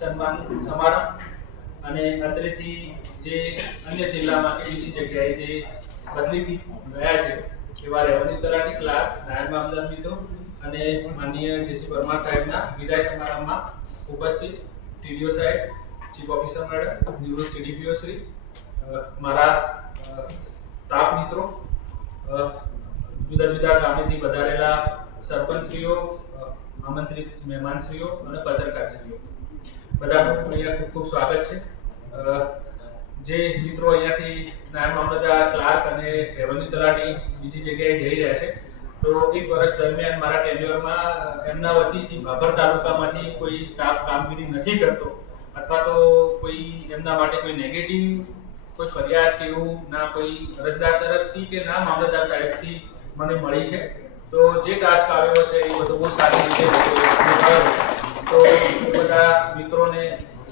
સન્માન સમારંભ અને અત્રેથી જે અન્ય જિલ્લામાં કે બીજી જગ્યાએ જે બદલીથી ગયા છે એવા રેવન્યુ તલાટી ક્લાર્ક, નાયબ મામલતદાર મિત્રો અને માનનીય જેસી પરમાર સાહેબના વિદાય સમારંભમાં ઉપસ્થિત ટીડીઓ સાહેબ, ચીફ ઓફિસર મેડમ, નિવૃત્ત સીડીપીઓ શ્રી, મારા સ્ટાફ મિત્રો, જુદા જુદા ગામેથી વધારેલા સરપંચશ્રીઓ, આમંત્રિત મહેમાનશ્રીઓ અને પત્રકારશ્રીઓ, બધાનું અહીંયા ખૂબ ખૂબ સ્વાગત છે. જે મિત્રો અહીંયાથી નાયબ મામલતદાર, ક્લાર્ક અને રેવન્યુ તલાટી બીજી જગ્યાએ જઈ રહ્યા છે, તો એક વર્ષ દરમિયાન મારા ટેન્યુઅરમાં એમના વતીથી ભાભર તાલુકામાંથી કોઈ સ્ટાફ કામગીરી નથી કરતો અથવા તો કોઈ એમના માટે કોઈ નેગેટિવ કોઈ ફરિયાદ કે એવું ના કોઈ અરજદાર તરફથી કે ના મામલતદાર સાહેબથી મને મળી છે. તો જે ટાસ્ક આવ્યો છે એ બધું બહુ સારી રીતે નિભાવ્યો. તો બધા મિત્રોને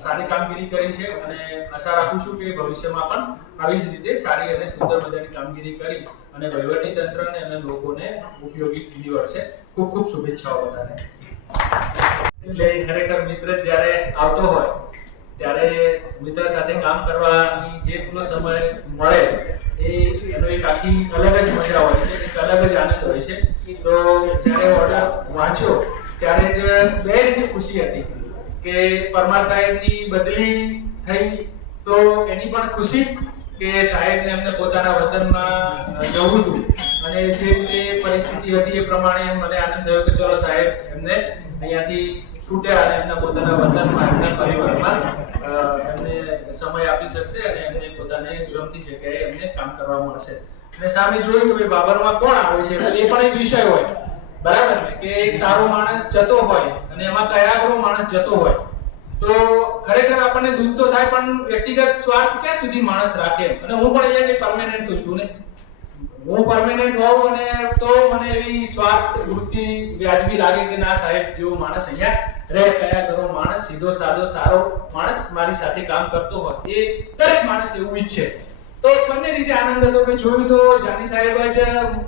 સારી કામગીરી કરી છે અને આશા રાખું છું કે ભવિષ્યમાં પણ આવી જ રીતે સારી અને સુંદર મજાની કામગીરી કરી અને વહીવટી તંત્રને અને લોકોને ઉપયોગી નીવડશે. ખૂબ ખૂબ શુભેચ્છાઓ બધાને. એટલે ખરેખર મિત્ર જ્યારે આવતો હોય ત્યારે મિત્ર સાથે કામ કરવાની જે પૂરો સમય મળે એનો એક આખી અલગ જ મજા હોય છે, એક અલગ જ આનંદ હોય છે. તો જ્યારે ઓર્ડર વાંચ્યો ત્યારે જ બે રીતે ખુશી હતી કે પરમાર સાહેબની બદલી થઈ તો એની પણ ખુશી કે સાહેબને એમને પોતાના વતનમાં જવું હતું અને જે રીતે પરિસ્થિતિ હતી એ પ્રમાણે મને આનંદ થયો કે ચલો સાહેબ એમને અહીંયાથી છૂટ્યા અને એમના પોતાના વતનમાં એમના પરિવારમાં એમને સમય આપી શકશે અને એમને પોતાને ગમતી જગ્યાએ એમને કામ કરવા મળશે. અને સામે જોયું કે બાબરમાં કોણ આવે છે તો એ પણ એક વિષય હોય, બરાબર ને, કે એક સારો માણસ જતો હોય અને એમાં કયાગરો માણસ જતો હોય તો ખરેખર આપણને દુઃખ તો થાય, પણ વ્યક્તિગત સ્વાર્થ ક્યાં સુધી માણસ રાખે. અને હું પણ અહીંયા કઈ પરમેનન્ટ છું ને, હું પરમેનન્ટ હોઉં અને તો મને એવી સ્વાર્થ વૃત્તિ વ્યાજબી લાગે કે ના સાહેબ જેવો માણસ અહીંયા રહે, કયા કરો માણસ સીધો સાદો સારો માણસ મારી સાથે કામ કરતો હોય એ દરેક માણસ એવું ઈચ્છે. તો બંને રીતે આનંદ હતો કે જોયું તો જાની સાહેબ જ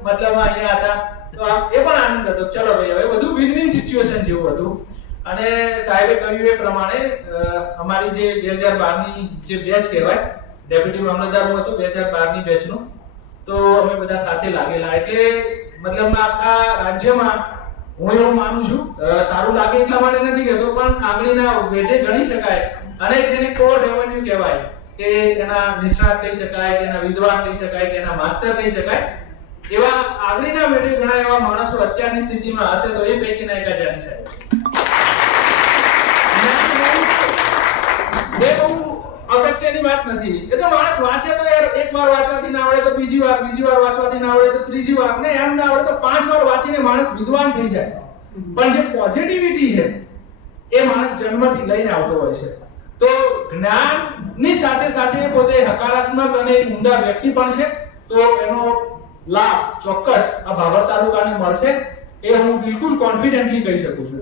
મતલબ અહીંયા હતા તો એ પણ આનંદ હતો. ચલો ભાઈ હવે બધું વિન વિન સિચ્યુએશન જેવું હતું. અને સાહેબે કહ્યું એ પ્રમાણે અમારી જે 2012 ની જે બેચ કહેવાય, ડેપ્યુટી મામલતદાર હું હતો 2012 ની બેચનું, તો અમે બધા સાથે લાગેલા. એટલે મતલબ આખા રાજ્યમાં હું એવું માનું છું, સારું લાગે એટલા માટે નથી કહેતો પણ આંગળીના વેઢે ગણી શકાય અને જેને કોર રેવન્યુ કહેવાય કે એના નિષ્ણાત કહી શકાય, કે એના વિદ્વાન કહી શકાય, કે એના માસ્ટર કહી શકાય, એવા આંગળીના વેઢે ઘણા એવા માણસો અત્યારની સ્થિતિમાં હશે તો એ પૈકીના એક જાની સાહેબ. એ બહુ અગત્યની વાત નથી. એ તો માણસ વાંચે તો યાર એક વાર વાંચવાથી ના આવડે તો બીજી વાર વાંચવાથી ના આવડે તો ત્રીજી વાર, ને એમ ના આવડે તો 5 વાર વાંચીને માણસ વિદ્વાન થઈ જાય. પણ જે પોઝિટિવિટી છે એ માણસ જન્મથી લઈને આવતો હોય છે. તો જ્ઞાનની સાથે સાથે પોતે હકારાત્મક અને ઉમદા વ્યક્તિ પણ છે. તો એનો લાભ ચોક્કસ આ ભાભર તાલુકાને મળશે એ હું બિલકુલ કોન્ફિડન્ટલી કહી શકું છું.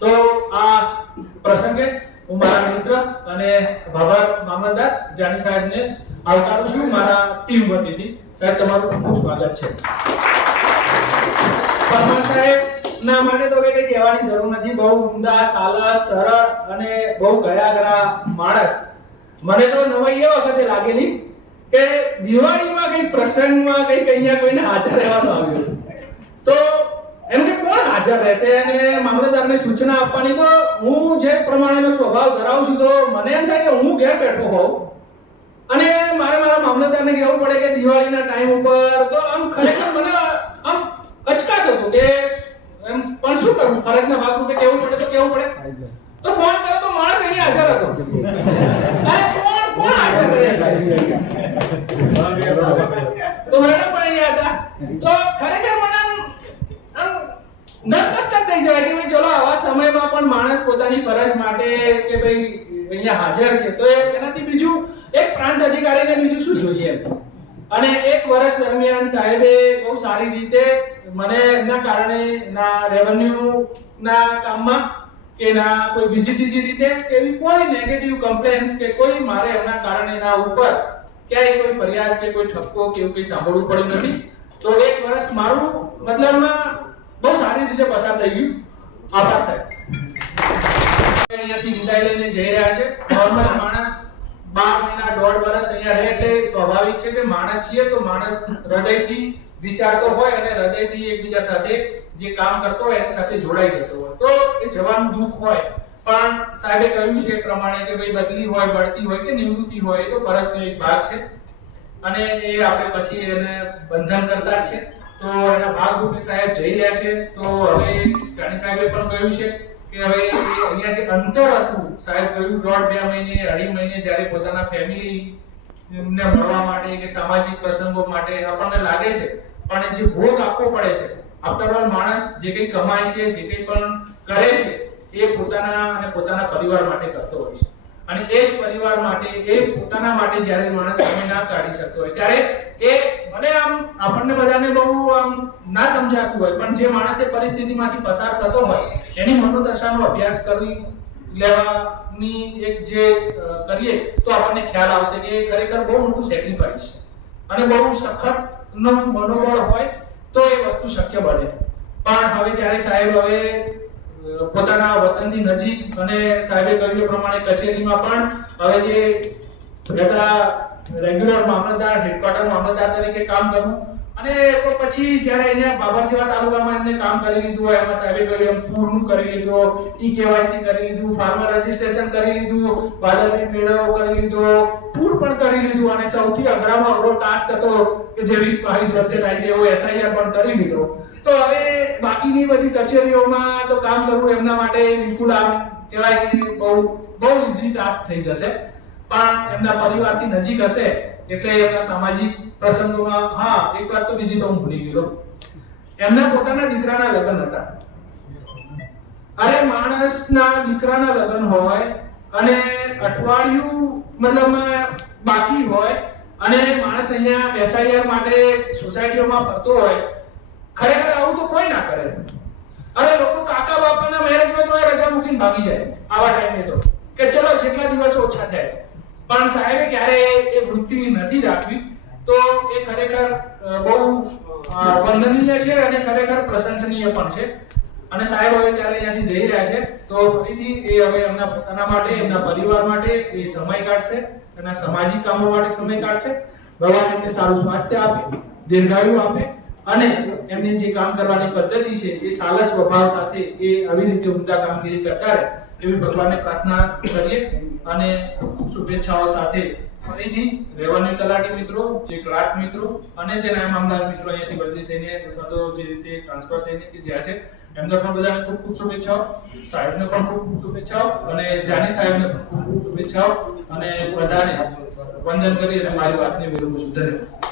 તો આ પ્રસંગે હું મારા મિત્ર અને ભાભર મામલતદાર જાની સાહેબને આવકારું છું મારા ટીમ વતીથી. સાહેબ તમારું ખૂબ સ્વાગત છે. પરમાર સાહેબ ના માટે તો કઈ કહેવાની જરૂર નથી. બહુ ઉમદા, સાલસ, સરળ અને બહુ ગયાગરા માણસ. મને તો નવાઈ એ વખતે લાગેલી કે દિવાળીમાં કઈ પ્રસંગમાં કઈ અહીંયા કોઈને હાજર રહેવાનું આવ્યું તો એમને કોણ હાજર રહેશે અને મામલતદારને સૂચના આપવાની. તો હું જે પ્રમાણેનો સ્વભાવ ધરાવું છું તો મને એમ થાય કે હું ઘેર બેઠો હોઉં અને મારે મારા મામલતદારને કહેવું પડે કે દિવાળીના ટાઈમ ઉપર, તો આમ ખરેખર મને આમ અચકાતો હતો કે એમ પણ શું કરવું, ફરજના ભાગરૂપે કહેવું પડે તો કહેવું પડે. તો ફોન કરો તો માણસ અહીંયા હાજર હતો. અરે કોણ હાજર રહે તો મેડમ પણ અહીંયા હતા. તો ખરેખર મને નતમસ્તક થઈ જાય કે ભાઈ ચલો આવા સમયમાં પણ માણસ પોતાની ફરજ માટે કે ભાઈ અહીંયા હાજર છે તો એનાથી બીજું એક પ્રાંત અધિકારીને બીજું શું જોઈએ. અને એક વર્ષ દરમિયાન સાહેબે બહુ સારી રીતે મને એના કારણે ના રેવન્યુ ના કામમાં કે ના કોઈ બીજી ત્રીજી રીતે એવી કોઈ નેગેટિવ કમ્પ્લેન્ટ્સ કે કોઈ મારે એના કારણે ના ઉપર ક્યાંય કોઈ ફરિયાદ કે કોઈ ઠપકો કે એવું કંઈ સાંભળવું પડ્યું નથી. તો એક વર્ષ મારું મતલબમાં બહુ સારી રીતે પસાર થઈ ગયું. આભાર સાહેબ. અહીંયાથી વિદાય લઈને જઈ રહ્યા છે. નોર્મલ માણસ 12 મહિના 1.5 વર્ષ અહીંયા રહે એટલે સ્વાભાવિક છે કે માણસ છીએ તો માણસ હૃદયથી વિચારતો હોય અને હૃદયથી એકબીજા સાથે જે કામ કરતો હોય એની સાથે જોડાઈ જતો હોય તો એ જવાનું દુઃખ હોય. પણ સાહેબે કહ્યું છે એ પ્રમાણે કે ભાઈ બદલી હોય, બઢતી હોય કે નિવૃત્તિ હોય એ તો ફરજનો એક ભાગ છે અને એ આપણે પછી એને બંધન કરતા છે. તો એના ભાગરૂપે સાહેબ જઈ રહ્યા છે. તો હવે જાની સાહેબે પણ કહ્યું છે કે હવે અહીંયા જે અંતર હતું, સાહેબ કહ્યું 1.5-2 મહિને 2.5 મહિને જ્યારે પોતાના ફેમિલી ને મળવા માટે કે સામાજિક પ્રસંગો માટે આપણને લાગે છે પણ જે ભોગ આપવો પડે છે, આફ્ટર ઓલ માણસ જે કંઈ કમાય છે, જે કંઈ પણ કરે છે એ પોતાના અને પોતાના પરિવાર માટે કરતો હોય છે અને એ જ પરિવાર માટે, એ પોતાના માટે જ્યારે માણસ સમય ના કાઢી શકતો હોય ત્યારે એ ભલે આમ આપણને બધાને બહુ આમ ના સમજાતું હોય પણ જે માણસ એ પરિસ્થિતિમાંથી પસાર થતો હોય એની મનોદશાનો અભ્યાસ કરી લેવાની એક જે કરીએ તો આપણને ખ્યાલ આવશે કે ખરેખર બહુ મોટું સેક્રિફાઈસ છે અને બહુ સખત નો મનોબળ હોય તો એ વસ્તુ શક્ય બને. પણ હવે જ્યારે સાહેબ હવે પોતાના વતનથી નજીક અને સાહેબે કહ્યું એ પ્રમાણે કચેરીમાં પણ હવે જે રેગ્યુલર મામલતદાર, હેડક્વાર્ટર મામલતદાર તરીકે કામ કરવું અને તો પછી જ્યારે અહીંયા બાબરચેવા તાલુકામાં એમને કામ કરી લીધું હોય, એમાં સાહેબે કહ્યું એમ પૂરનું કરી લીધું, ઈ-કેવાયસી કરી લીધું, ફાર્મર રજીસ્ટ્રેશન કરી લીધું, વાદળની મેળાઓ કરી લીધો, પૂર પણ કરી લીધું અને સૌથી અઘરામાં અઘરો ટાસ્ક હતો કે જે 20-22 વર્ષે થાય છે એવો SIR પણ કરી લીધો. તો હવે બાકીની બધી કચેરીઓમાં તો કામ કરવું એમના માટે બિલકુલ આમ કહેવાય કે બહુ ઈઝી ટાસ્ક થઈ જશે. પણ એમના પરિવારથી નજીક હશે એટલે એમના સામાજિક પ્રસંગોમાં એક વાત તો બીજી તો હું ભૂલી ગયો, એમના પોતાના દીકરાના લગ્ન હતા. અરે માણસના દીકરાના લગ્ન હોય અને અઠવાડિયું મતલબમાં બાકી હોય અને માણસ અહીંયા SIR માટે સોસાયટીઓમાં ફરતો હોય, ખરેખર આવું તો કોઈ ના કરે. અરે લોકો કાકા બાપાના મેરેજમાં તો રજા મૂકીને ભાગી જાય આવા ટાઈમે તો કે ચલો જેટલા દિવસો ઓછા થાય. પણ સાહેબે ક્યારે એ વૃત્તિ નથી રાખવી તો એ ખરેખર બહુ વંદનીય છે અને ખરેખર પ્રશંસનીય પણ છે. અને સાહેબ હવે જ્યારે અહીંયાથી જઈ રહ્યા છે તો ફરીથી એ હવે એમના પોતાના માટે, એમના પરિવાર માટે એ સમય કાઢશે, એના સામાજિક કામો માટે સમય કાઢશે. ભગવાન એમને સારું સ્વાસ્થ્ય આપે, દીર્ઘાયુ આપે અને એમની જે કામ કરવાની પદ્ધતિ છે એ સાલસ સ્વભાવ સાથે એ આવી રીતે ઉમદા કામગીરી કરતા રહે એવી ભગવાનને પ્રાર્થના કરીએ અને ખૂબ શુભેચ્છાઓ સાથે ફરીથી રેવન્યુ તલાટી મિત્રો, જે ક્લાર્ક મિત્રો અને જે નાયબ મામલતદાર મિત્રો અહીંયાથી બદલી થઈને અથવા તો જે રીતે ટ્રાન્સફર થઈને જ્યાં છે એમને પણ બધાને ખૂબ ખૂબ શુભેચ્છાઓ, સાહેબને પણ ખૂબ ખૂબ શુભેચ્છાઓ અને જાની સાહેબને પણ ખૂબ ખૂબ શુભેચ્છાઓ અને બધાને વંદન કરી અને મારી વાતને વિરમું છું. ધન્યવાદ.